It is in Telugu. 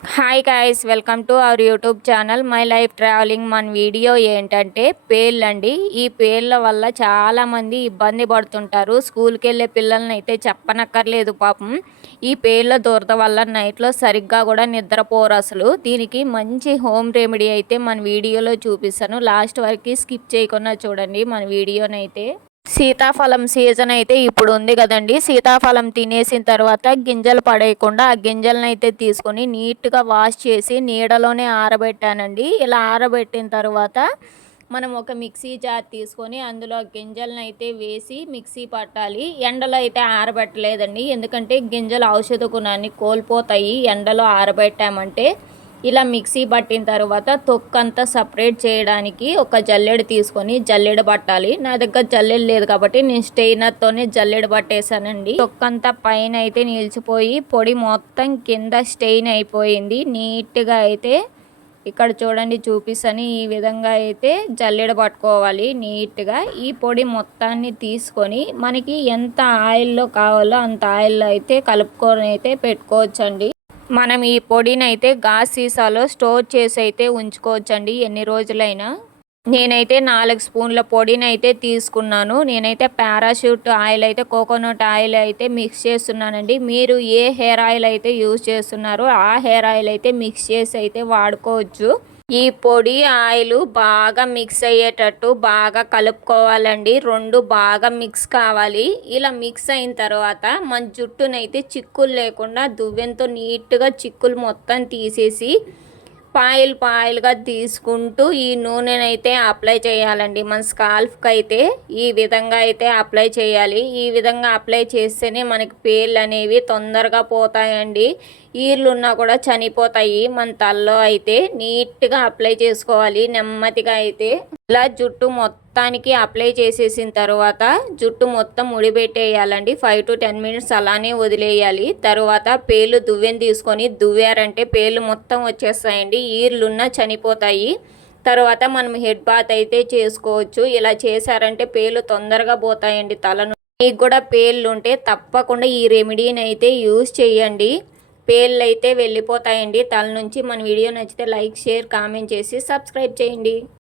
Hi guys, welcome to our YouTube channel my life travelling. మన వీడియో ఏంటంటే పేర్లండి. ఈ పేర్ల వల్ల చాలామంది ఇబ్బంది పడుతుంటారు. స్కూల్కి వెళ్ళే పిల్లల్ని అయితే చెప్పనక్కర్లేదు పాపం. ఈ పేర్ల దురద వల్ల నైట్లో సరిగ్గా కూడా నిద్రపోరు అసలు. దీనికి మంచి హోమ్ రెమెడీ అయితే మన వీడియోలో చూపిస్తాను. లాస్ట్ వరకు స్కిప్ చేయకుండా చూడండి మన వీడియోనైతే. సీతాఫలం సీజన్ అయితే ఇప్పుడు ఉంది కదండి. సీతాఫలం తినేసిన తర్వాత గింజలు పడేయకుండా ఆ గింజలను అయితే తీసుకొని నీట్గా వాష్ చేసి నీడలోనే ఆరబెట్టానండి. ఇలా ఆరబెట్టిన తర్వాత మనం ఒక మిక్సీ జార్ తీసుకొని అందులో గింజలను అయితే వేసి మిక్సీ పట్టాలి. ఎండలో అయితే ఆరబెట్టలేదండి, ఎందుకంటే గింజలు ఔషధ గుణాన్ని కోల్పోతాయి ఎండలో ఆరబెట్టామంటే. ఇలా మిక్సీ పట్టిన తర్వాత తొక్కంతా సపరేట్ చేయడానికి ఒక జల్లెడ తీసుకొని జల్లెడ పట్టాలి. నా దగ్గర జల్లెడ లేదు కాబట్టి నేను స్టెయినర్తోనే జల్లెడ పట్టేశానండి. తొక్కంతా పైన అయితే నిలిచిపోయి పొడి మొత్తం కింద స్టెయిన్ అయిపోయింది. నీట్గా అయితే ఇక్కడ చూడండి చూపిస్తాను. ఈ విధంగా అయితే జల్లెడ పట్టుకోవాలి నీట్గా. ఈ పొడి మొత్తాన్ని తీసుకొని మనకి ఎంత ఆయిల్లో కావాలో అంత ఆయిల్లో అయితే కలుపుకొని అయితే పెట్టుకోవచ్చండి. మనం ఈ పొడిని అయితే గాజు సీసాలో స్టోర్ చేసి అయితే ఉంచుకోవచ్చండి ఎన్ని రోజులైనా. నేనైతే 4 స్పూన్ల పొడిని అయితే తీసుకున్నాను. నేనైతే పారాషూట్ ఆయిల్ అయితే కోకోనట్ ఆయిల్ అయితే మిక్స్ చేస్తున్నానండి. మీరు ఏ హెయిర్ ఆయిల్ అయితే యూజ్ చేస్తున్నారో ఆ హెయిర్ ఆయిల్ అయితే మిక్స్ చేసి అయితే వాడుకోవచ్చు. ఈ పొడి ఆయిల్ బాగా మిక్స్ అయ్యేటట్టు బాగా కలుపుకోవాలండి. రెండు బాగా మిక్స్ కావాలి. ఇలా మిక్స్ అయిన తర్వాత మన జుట్టునైతే చిక్కులు లేకుండా దువ్వెంతో నీట్గా చిక్కులు మొత్తం తీసేసి పాయిల్గా తీసుకుంటూ ఈ నూనెనైతే అప్లై చేయాలండి. మన స్కాల్ఫ్కి అయితే ఈ విధంగా అయితే అప్లై చేయాలి. ఈ విధంగా అప్లై చేస్తేనే మనకి పేర్లు అనేవి తొందరగా పోతాయండి. ఈర్లు ఉన్నా కూడా చనిపోతాయి. మన తలలో అయితే నీట్గా అప్లై చేసుకోవాలి నెమ్మదిగా అయితే. ఇలా జుట్టు మొత్తానికి అప్లై చేసేసిన తర్వాత జుట్టు మొత్తం ముడిపెట్టేయాలండి. 5 to 10 minutes అలానే వదిలేయాలి. తర్వాత పేర్లు దువ్వెని తీసుకొని దువ్వారంటే పేర్లు మొత్తం వచ్చేస్తాయండి. ఈర్లున్నా చనిపోతాయి. తర్వాత మనం హెడ్ బాత్ అయితే చేసుకోవచ్చు. ఇలా చేశారంటే పేర్లు తొందరగా పోతాయండి తలను. మీకు కూడా పేర్లు ఉంటే తప్పకుండా ఈ రెమెడీని అయితే యూజ్ చేయండి. పేర్లు అయితే వెళ్ళిపోతాయండి తల నుంచి. మన వీడియో నచ్చితే లైక్, షేర్, కామెంట్ చేసి సబ్స్క్రైబ్ చేయండి.